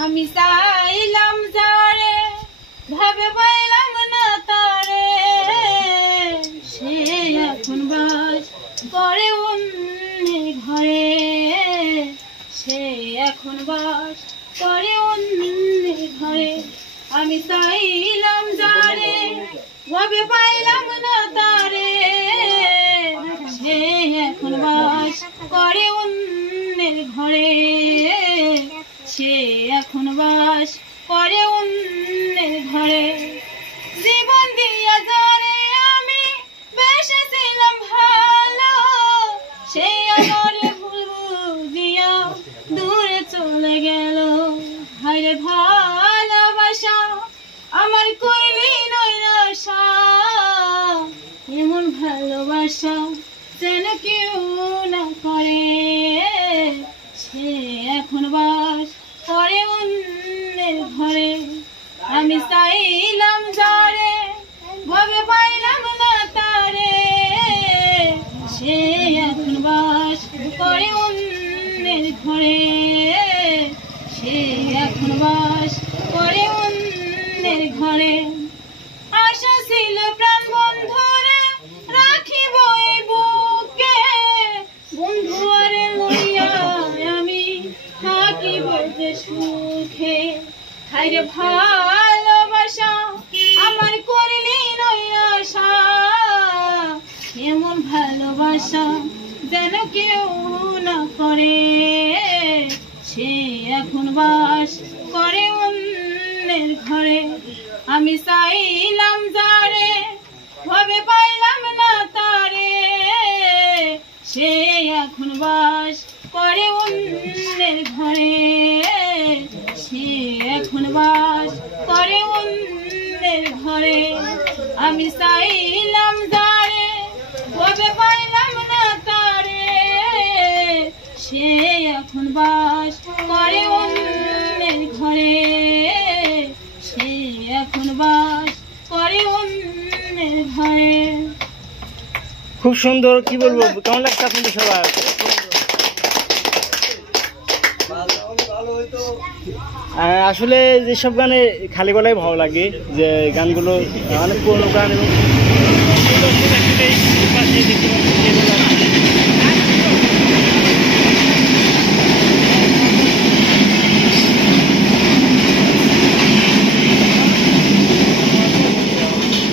আমি চাইলাম যারে ভাবে পাইলাম না তারে, সে এখন বাস করে অন্যের ঘরে, সে এখন বাস করে অন্যের ঘরে। আমি চাইলাম যারে ভাবে পাইলাম না তারে, সে এখন বাস করে অন্যের ঘরে, সে এখন বাস করে অন্যের ঘরে। জীবন দিয়া যারে আমি বেসেছিলাম ভালো, সেই আমারে ভুল বুঝিয়া দূরে চলে গেল। হায়রে ভালোবাসা আমার কইলি নৈরাশা, এমন ভালোবাসা যেন কেউ না করে, সে এখন বাস করে অন্যের ঘরে। আমি চাইলাম যারে ভাবে পাইলাম না তারে, সে এখন বাস করে অন্যের ঘরে, সে এখন বাস করে অন্যের ঘরে। আশা ছিল প্রাণ বন্ধুরে রাখিব এই বুকে, বন্ধু আরে লইয়া আমি থাকিব যে সুখে। হায়রে ভালোবাসা আমার করলি নৈরাশা, এমন ভালোবাসা যেন কেউ না করে, সে এখন বাস করে অন্যের ঘরে। আমি চাইলাম যারে ভাবে পাইলাম না তারে, সে এখন বাস করে অন্যের ঘরে, সে এখন বাস করে অন্যের ঘরে। আমি চাইলাম যারে ভাবে পাইলাম না তারে, সে এখন বাস করে অন্যের ঘরে, সে এখন বাস করে অন্যের ঘরে। খুব সুন্দর, কি বলবো, কেমন লাগছে আপনাদের সবার? আসলে যেসব গানে খালি গলায় ভালো লাগে, যে গানগুলো অনেক পুরোনো গান এবং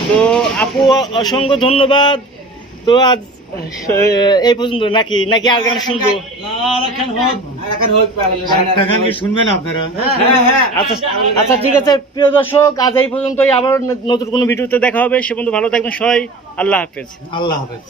তো আপু অসংখ্য ধন্যবাদ। তো আজ এই পর্যন্ত নাকি নাকি আর গান শুনবো? আচ্ছা ঠিক আছে প্রিয় দর্শক, আজ এই পর্যন্তই। আবার নতুন কোনো ভিডিওতে দেখা হবে। সে পর্যন্ত ভালো থাকবেন সবাই। আল্লাহ হাফেজ। আল্লাহ হাফেজ।